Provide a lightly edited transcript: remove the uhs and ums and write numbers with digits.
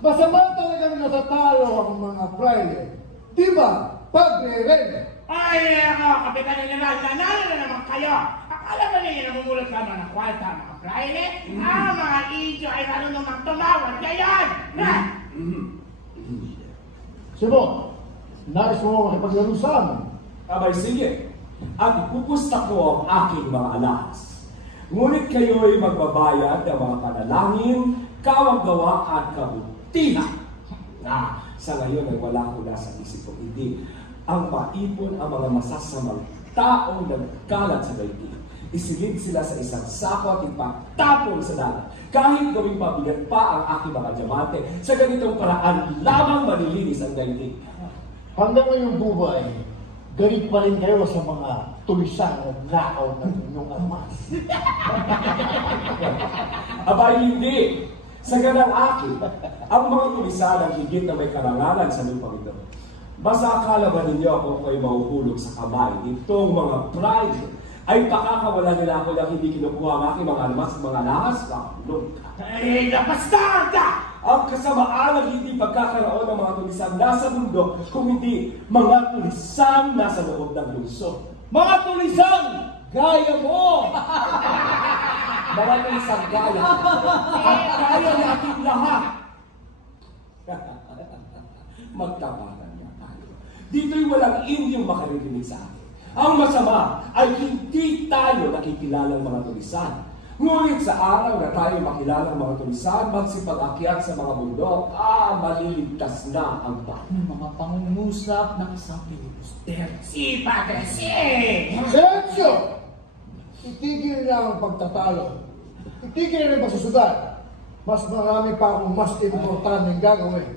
Masama talagang natatalo ang mga praile. Di ba, Padre Rene? Ay, ako, Kapitan General, nanalo na naman kayo. Akala ba ninyo namumulot lamang ng kwalta ang mga praile? Ang mga idyo ay marunong magtumawag ngayon! Simon, nais mo makipaglaro sa amin. Abay, sige. At ipupusta ko ang aking mga alahas. Ngunit kayo'y magbabayad ng mga panalangin, kawang-gawa at kabutihan. Sa ngayon ay wala ko na sa isip ko, hindi ang maipon ang mga masasamang taong nagkalat sa daigdig. Isilid sila sa isang sako at ipatapon sa dagat. Kahit gawing pabigat pa ang aking mga diamante, sa ganitong paraan lamang malilinis ang daigdig. Hanggang ngayong buhay, galit pa rin kayo sa mga tulisan at nakaw ng inyong armas. Abay, hindi. Sa ganang akin, ang mga tulisan ang higit na may karangalan sa lupang ito. Basta akala ba ninyo kung ako'y mahuhulog sa kamay itong mga pride ay pakakawala nila ako ng hindi kinukuha ang aking mga armas at mga lahas na lungka. Ay, napastaan ka! Ang kasamaan ng hindi pagkakaroon ng mga tulisan nasa mundo kung hindi mga tulisan nasa loob ng lungsod. Mga tulisan, gaya mo! Mga tulisan gaya at kaya natin lahat. Magtaparan nga tayo. Dito'y walang inyong makaririnig sa akin. Ang masama ay hindi tayo nakikilalang mga tulisan. Ngunit sa araw na tayo makilalang mga tulisan, magsipag-akyat sa mga bundok, maliligtas na ang tayo. Mga pangungusap ng isang pilibuster. Si Padre C! Sergio! Itigil na ang pagtatalo. Itigil na ang pagsusugat. Mas marami pa akong mas importanteng gagawin.